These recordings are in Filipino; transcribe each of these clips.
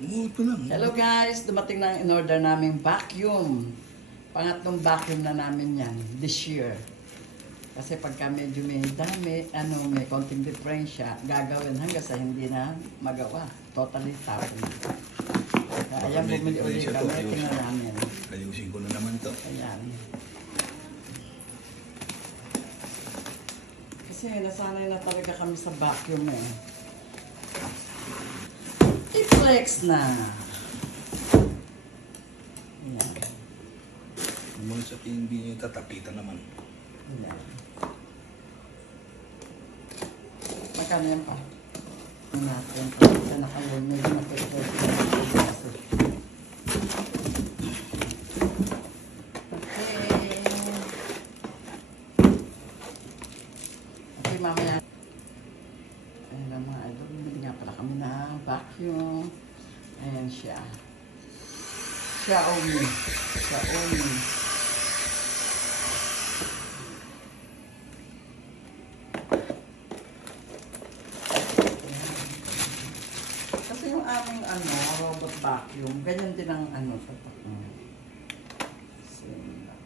Ito lang. Hello guys, dumating na ang in-order naming vacuum. Pangatlong vacuum na namin yan this year. Kasi pagka medyo may dami, may konting diferensya, gagawin hanggang sa hindi na magawa. Totally tapon. Ayan, bumili ulit kami, tingnan namin. Kayusin ko na naman ito. Ayan. Kasi nasanay na talaga kami sa vacuum eh. I-flex na. Ayan. Naman sa hindi nyo tatapitan naman. Ayan. Magkano yan pa? Ano natin? Kasi nakayon. Medyo nakikita. Okay, mamaya. Ayan ang mga idol. Bili nga pala kami na vacuum. Ayan siya. Xiaomi. Kasi yung aming robot vacuum, ganyan din ang tatak mo. Same lang.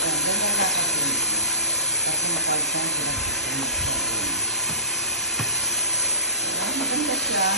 Ganyan na kasi. Kasi makalit sila. Maganda siya.